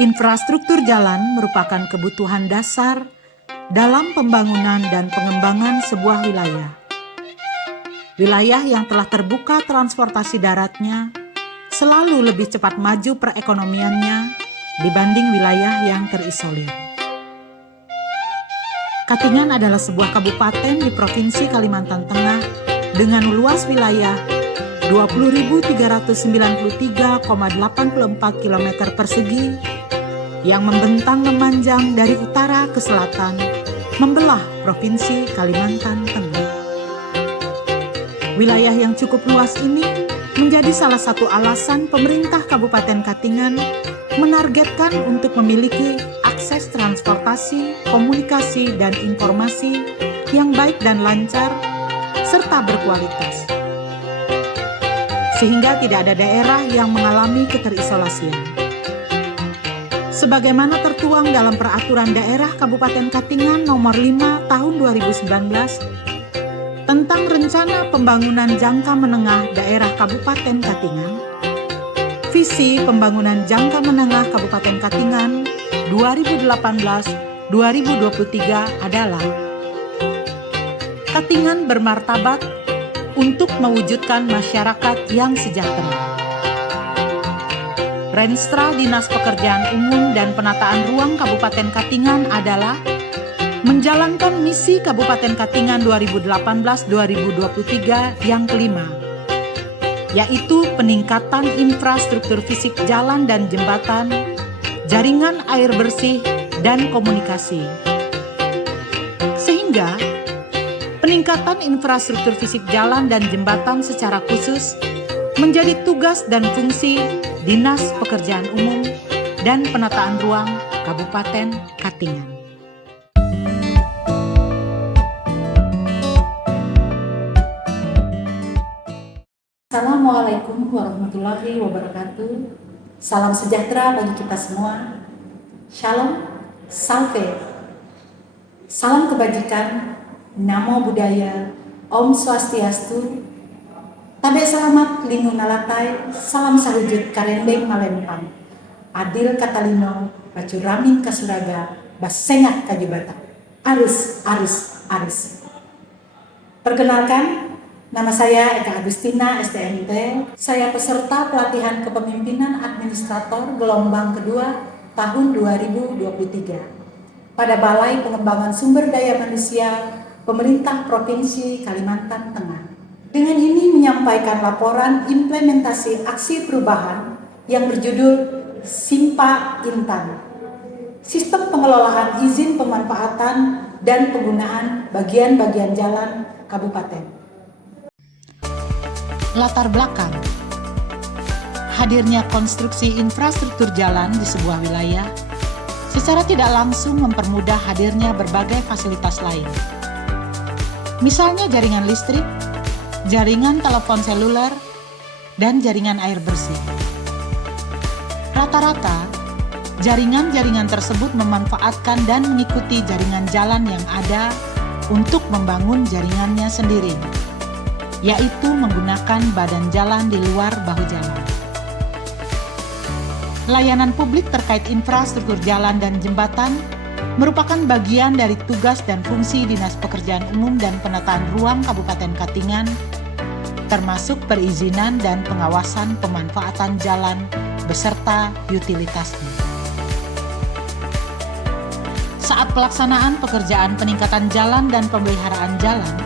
Infrastruktur jalan merupakan kebutuhan dasar dalam pembangunan dan pengembangan sebuah wilayah. Wilayah yang telah terbuka transportasi daratnya selalu lebih cepat maju perekonomiannya dibanding wilayah yang terisolir. Katingan adalah sebuah kabupaten di Provinsi Kalimantan Tengah dengan luas wilayah 20.393,84 km persegi yang membentang memanjang dari utara ke selatan, membelah Provinsi Kalimantan Tengah. Wilayah yang cukup luas ini menjadi salah satu alasan pemerintah Kabupaten Katingan menargetkan untuk memiliki akses transportasi, komunikasi, dan informasi yang baik dan lancar, serta berkualitas. Sehingga tidak ada daerah yang mengalami keterisolasian. Sebagaimana tertuang dalam Peraturan Daerah Kabupaten Katingan Nomor 5 Tahun 2019 tentang Rencana Pembangunan Jangka Menengah Daerah Kabupaten Katingan, Visi Pembangunan Jangka Menengah Kabupaten Katingan 2018-2023 adalah Katingan bermartabat untuk mewujudkan masyarakat yang sejahtera. Renstra Dinas Pekerjaan Umum dan Penataan Ruang Kabupaten Katingan adalah menjalankan misi Kabupaten Katingan 2018-2023 yang kelima, yaitu peningkatan infrastruktur fisik jalan dan jembatan, jaringan air bersih, dan komunikasi. Sehingga peningkatan infrastruktur fisik jalan dan jembatan secara khusus menjadi tugas dan fungsi Dinas Pekerjaan Umum dan Penataan Ruang Kabupaten Katingan. Assalamualaikum warahmatullahi wabarakatuh. Salam sejahtera bagi kita semua. Shalom, salve. Salam kebajikan, namo buddhaya, om swastiastu. Tabe selamat lingkungan nalatai, salam sahujud karendeng malempang. Adil katalino, bacu ramin kasuraga, basengak kajibata. Arus. Perkenalkan, nama saya Eka Agustina, STMT. Saya peserta pelatihan kepemimpinan administrator gelombang kedua tahun 2023 pada Balai Pengembangan Sumber Daya Manusia Pemerintah Provinsi Kalimantan Tengah. Dengan ini menyampaikan laporan implementasi aksi perubahan yang berjudul SIMPA Intan, Sistem Pengelolaan Izin Pemanfaatan dan Penggunaan Bagian-bagian Jalan Kabupaten. Latar belakang hadirnya konstruksi infrastruktur jalan di sebuah wilayah secara tidak langsung mempermudah hadirnya berbagai fasilitas lain. Misalnya jaringan listrik, jaringan telepon seluler, dan jaringan air bersih. Rata-rata, jaringan-jaringan tersebut memanfaatkan dan mengikuti jaringan jalan yang ada untuk membangun jaringannya sendiri, yaitu menggunakan badan jalan di luar bahu jalan. Layanan publik terkait infrastruktur jalan dan jembatan merupakan bagian dari tugas dan fungsi Dinas Pekerjaan Umum dan Penataan Ruang Kabupaten Katingan, termasuk perizinan dan pengawasan pemanfaatan jalan beserta utilitasnya. Saat pelaksanaan pekerjaan peningkatan jalan dan pemeliharaan jalan,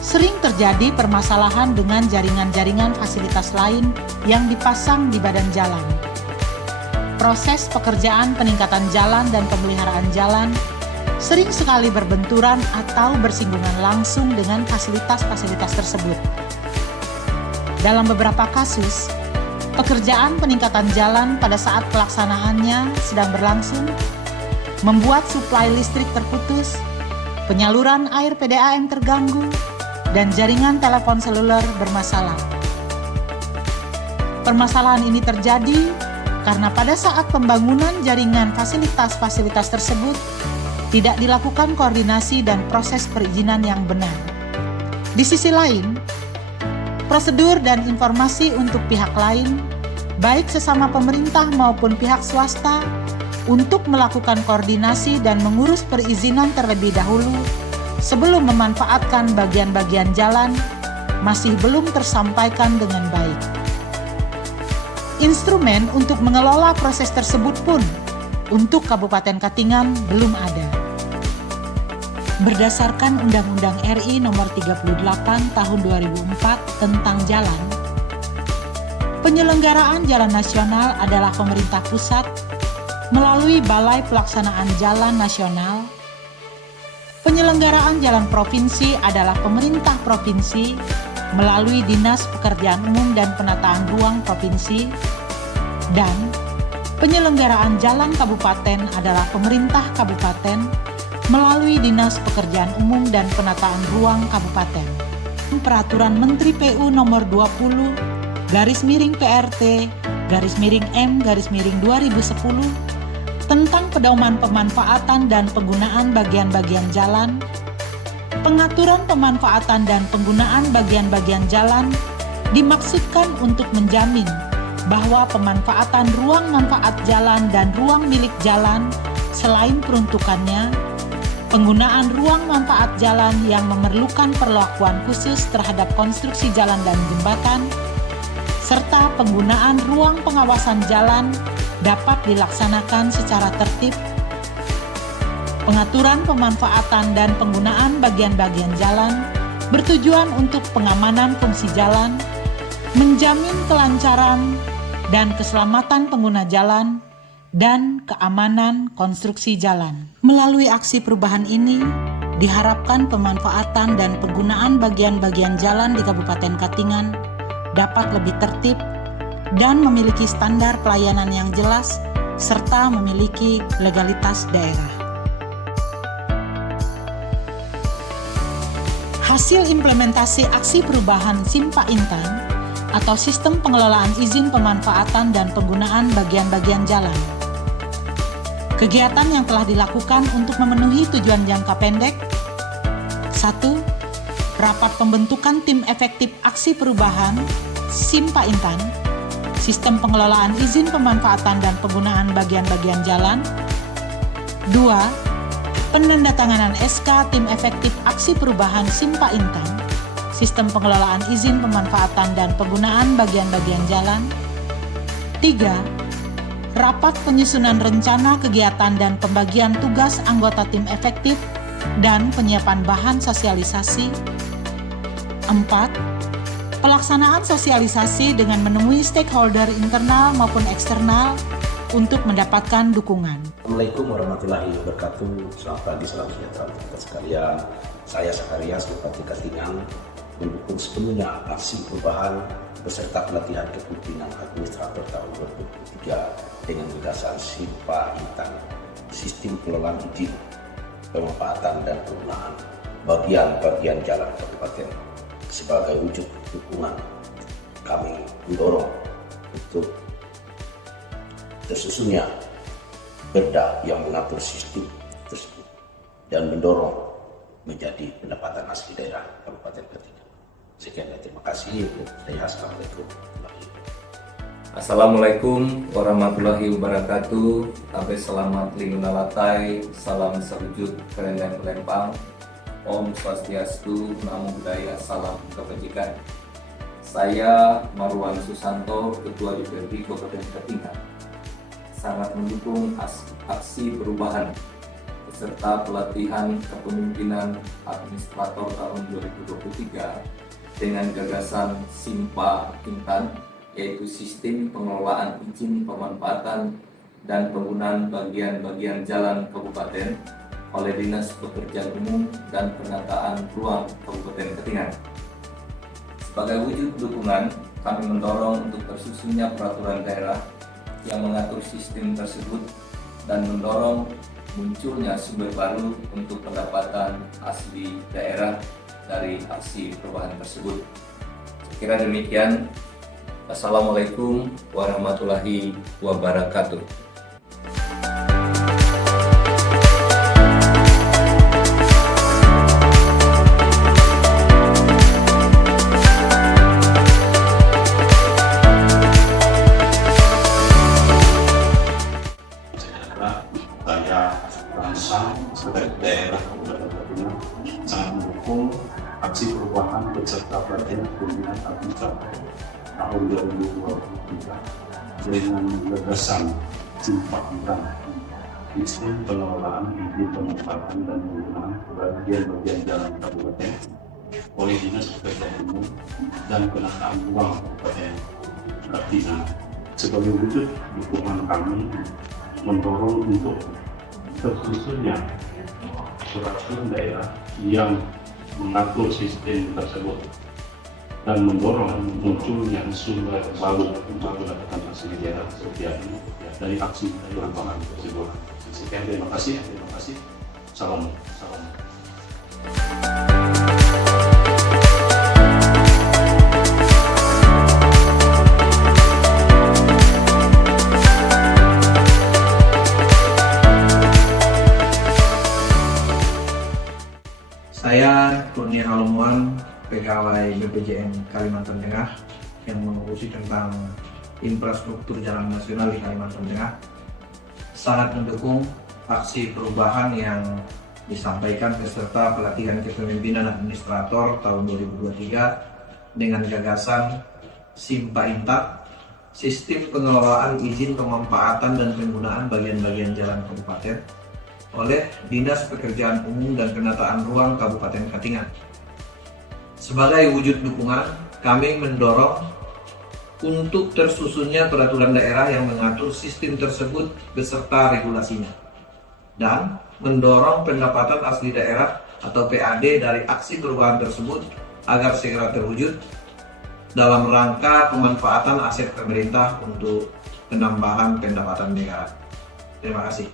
sering terjadi permasalahan dengan jaringan-jaringan fasilitas lain yang dipasang di badan jalan. Proses pekerjaan peningkatan jalan dan pemeliharaan jalan sering sekali berbenturan atau bersinggungan langsung dengan fasilitas-fasilitas tersebut. Dalam beberapa kasus, pekerjaan peningkatan jalan pada saat pelaksanaannya sedang berlangsung membuat suplai listrik terputus, penyaluran air PDAM terganggu, dan jaringan telepon seluler bermasalah. Permasalahan ini terjadi karena pada saat pembangunan jaringan fasilitas-fasilitas tersebut tidak dilakukan koordinasi dan proses perizinan yang benar. Di sisi lain, prosedur dan informasi untuk pihak lain baik sesama pemerintah maupun pihak swasta, untuk melakukan koordinasi dan mengurus perizinan terlebih dahulu sebelum memanfaatkan bagian-bagian jalan masih belum tersampaikan dengan baik. Instrumen untuk mengelola proses tersebut pun untuk Kabupaten Katingan belum ada. Berdasarkan Undang-Undang RI Nomor 38 Tahun 2004 tentang jalan, penyelenggaraan jalan nasional adalah pemerintah pusat melalui Balai Pelaksanaan Jalan Nasional. Penyelenggaraan jalan provinsi adalah pemerintah provinsi melalui Dinas Pekerjaan Umum dan Penataan Ruang Provinsi, dan penyelenggaraan jalan kabupaten adalah pemerintah kabupaten melalui Dinas Pekerjaan Umum dan Penataan Ruang Kabupaten. Peraturan Menteri PU Nomor 20/PRT/M/2010 tentang pedoman pemanfaatan dan penggunaan bagian-bagian jalan, pengaturan pemanfaatan dan penggunaan bagian-bagian jalan dimaksudkan untuk menjamin bahwa pemanfaatan ruang manfaat jalan dan ruang milik jalan selain peruntukannya, penggunaan ruang manfaat jalan yang memerlukan perlakuan khusus terhadap konstruksi jalan dan jembatan, serta penggunaan ruang pengawasan jalan dapat dilaksanakan secara tertib. Pengaturan pemanfaatan dan penggunaan bagian-bagian jalan bertujuan untuk pengamanan fungsi jalan, menjamin kelancaran dan keselamatan pengguna jalan, dan keamanan konstruksi jalan. Melalui aksi perubahan ini, diharapkan pemanfaatan dan penggunaan bagian-bagian jalan di Kabupaten Katingan dapat lebih tertib dan memiliki standar pelayanan yang jelas, serta memiliki legalitas daerah. Hasil implementasi aksi perubahan SIMPA Intan atau Sistem Pengelolaan Izin Pemanfaatan dan Penggunaan Bagian-bagian Jalan. Kegiatan yang telah dilakukan untuk memenuhi tujuan jangka pendek: 1. Rapat pembentukan tim efektif aksi perubahan SIMPA Intan, Sistem Pengelolaan Izin Pemanfaatan dan Penggunaan Bagian-bagian Jalan. 2. Penandatanganan SK Tim Efektif Aksi Perubahan SIMPA Intan, Sistem Pengelolaan Izin Pemanfaatan dan Penggunaan Bagian-bagian Jalan. 3. Rapat penyusunan rencana kegiatan dan pembagian tugas anggota tim efektif dan penyiapan bahan sosialisasi. 4. Pelaksanaan sosialisasi dengan menemui stakeholder internal maupun eksternal untuk mendapatkan dukungan. Assalamualaikum warahmatullahi wabarakatuh. Selamat pagi, salam sejahtera untuk kita sekalian. Saya Sakarias, Bupati Katingan, mendukung sepenuhnya aksi perubahan beserta pelatihan kepemimpinan administrator tahun 2023 dengan gagasan SIMPA Intan, Sistem Pengelolaan Izin Pemanfaatan dan Penggunaan Bagian-bagian Jalan Kabupaten. Sebagai wujud dukungan, kami mendorong untuk tersusunnya perda yang mengatur sistem tersebut dan mendorong menjadi pendapatan asli daerah Kabupaten Katingan. Sekian dan terima kasih. Assalamualaikum warahmatullahi wabarakatuh. Abe selamat lingkungan latai, salam serujut kerendah melempang. Om Swastiastu, Namo Buddhaya, salam kebajikan. Saya Marwan Susanto, Ketua DPRD Kabupaten Katingan, sangat mendukung aksi perubahan beserta pelatihan kepemimpinan administrator tahun 2023 dengan gagasan SIMPA Intan, yaitu Sistem Pengelolaan Izin Pemanfaatan dan Penggunaan Bagian-bagian Jalan Kabupaten oleh Dinas Pekerjaan Umum dan Penataan Ruang Kabupaten Katingan. Sebagai wujud dukungan, kami mendorong untuk tersusunnya peraturan daerah yang mengatur sistem tersebut dan mendorong munculnya sumber baru untuk pendapatan asli daerah dari aksi perubahan tersebut. Saya kira demikian. Assalamualaikum warahmatullahi wabarakatuh. Kabupaten Pembinaan Habitat tahun 2023 dengan gagasan Simpatitan Sistem Pengelolaan Izin Pemanfaatan dan Penggunaan Bagian-bagian Jalan Kabupaten oleh Dinas Pekerjaan Umum dan Penataan Ruang Kabupaten Katingan. Sebagai wujud dukungan kami mendorong untuk tersusunnya peraturan daerah yang mengatur sistem tersebut dan mendorong munculnya sumber baru untuk melakukan hasil daerah dari aksi perubahan tersebut. Sekian, terima kasih. Salam. Saya Kurnia Halomuan, pegawai BPJN Kalimantan Tengah yang mengurusi tentang infrastruktur jalan nasional di Kalimantan Tengah, sangat mendukung aksi perubahan yang disampaikan beserta pelatihan kepemimpinan administrator tahun 2023 dengan gagasan Simpaitat, Sistem Pengelolaan Izin Pemanfaatan dan Penggunaan Bagian-bagian Jalan Kabupaten oleh Dinas Pekerjaan Umum dan Penataan Ruang Kabupaten Katingan. Sebagai wujud dukungan, kami mendorong untuk tersusunnya peraturan daerah yang mengatur sistem tersebut beserta regulasinya, dan mendorong pendapatan asli daerah atau PAD dari aksi perubahan tersebut agar segera terwujud dalam rangka pemanfaatan aset pemerintah untuk penambahan pendapatan negara. Terima kasih.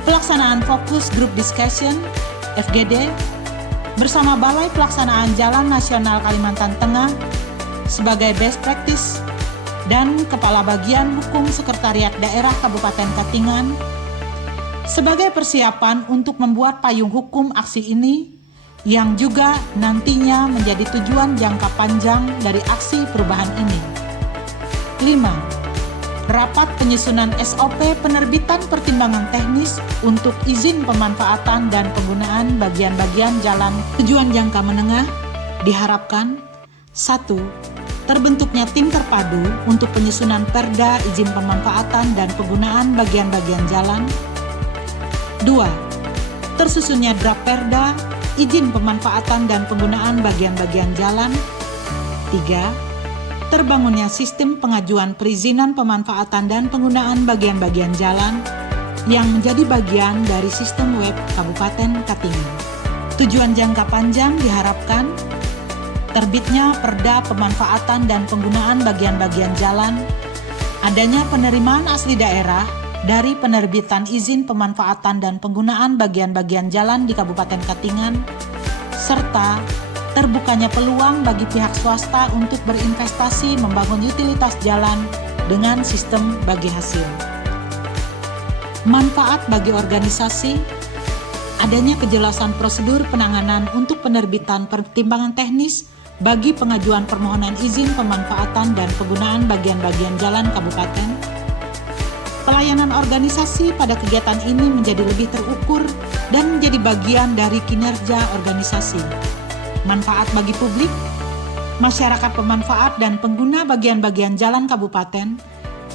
Pelaksanaan Fokus Group Discussion (FGD) bersama Balai Pelaksanaan Jalan Nasional Kalimantan Tengah sebagai best practice dan Kepala Bagian Hukum Sekretariat Daerah Kabupaten Katingan sebagai persiapan untuk membuat payung hukum aksi ini yang juga nantinya menjadi tujuan jangka panjang dari aksi perubahan ini. 5. Rapat penyusunan SOP penerbitan pertimbangan teknis untuk izin pemanfaatan dan penggunaan bagian-bagian jalan tujuan jangka menengah diharapkan 1. Terbentuknya tim terpadu untuk penyusunan perda izin pemanfaatan dan penggunaan bagian-bagian jalan. 2. Tersusunnya draft perda izin pemanfaatan dan penggunaan bagian-bagian jalan. 3. Terbangunnya sistem pengajuan perizinan pemanfaatan dan penggunaan bagian-bagian jalan yang menjadi bagian dari sistem web Kabupaten Katingan. Tujuan jangka panjang diharapkan terbitnya perda pemanfaatan dan penggunaan bagian-bagian jalan, adanya penerimaan asli daerah dari penerbitan izin pemanfaatan dan penggunaan bagian-bagian jalan di Kabupaten Katingan, serta terbukanya peluang bagi pihak swasta untuk berinvestasi membangun utilitas jalan dengan sistem bagi hasil. Manfaat bagi organisasi, adanya kejelasan prosedur penanganan untuk penerbitan pertimbangan teknis bagi pengajuan permohonan izin pemanfaatan dan penggunaan bagian-bagian jalan kabupaten. Pelayanan organisasi pada kegiatan ini menjadi lebih terukur dan menjadi bagian dari kinerja organisasi. Manfaat bagi publik, masyarakat pemanfaat dan pengguna bagian-bagian jalan kabupaten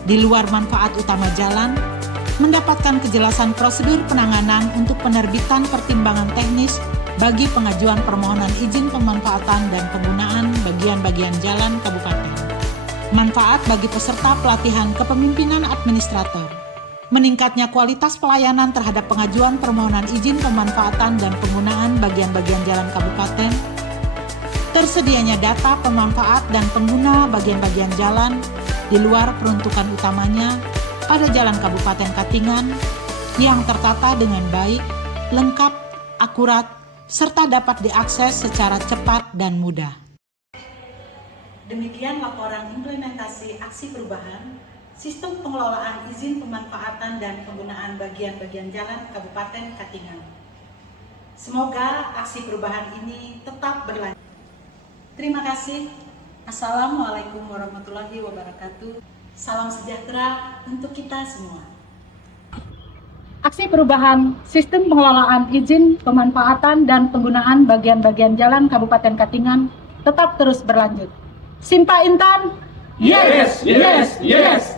di luar manfaat utama jalan mendapatkan kejelasan prosedur penanganan untuk penerbitan pertimbangan teknis bagi pengajuan permohonan izin pemanfaatan dan penggunaan bagian-bagian jalan kabupaten. Manfaat bagi peserta pelatihan kepemimpinan administrator, meningkatnya kualitas pelayanan terhadap pengajuan permohonan izin pemanfaatan dan penggunaan bagian-bagian jalan kabupaten, tersedianya data pemanfaat dan pengguna bagian-bagian jalan di luar peruntukan utamanya pada jalan Kabupaten Katingan yang tertata dengan baik, lengkap, akurat, serta dapat diakses secara cepat dan mudah. Demikian laporan implementasi aksi perubahan Sistem Pengelolaan Izin Pemanfaatan dan Penggunaan Bagian-bagian Jalan Kabupaten Katingan. Semoga aksi perubahan ini tetap berlanjut. Terima kasih. Assalamualaikum warahmatullahi wabarakatuh. Salam sejahtera untuk kita semua. Aksi perubahan Sistem Pengelolaan Izin Pemanfaatan dan Penggunaan Bagian-bagian Jalan Kabupaten Katingan tetap terus berlanjut. Simpa Intan, Yes, yes, yes.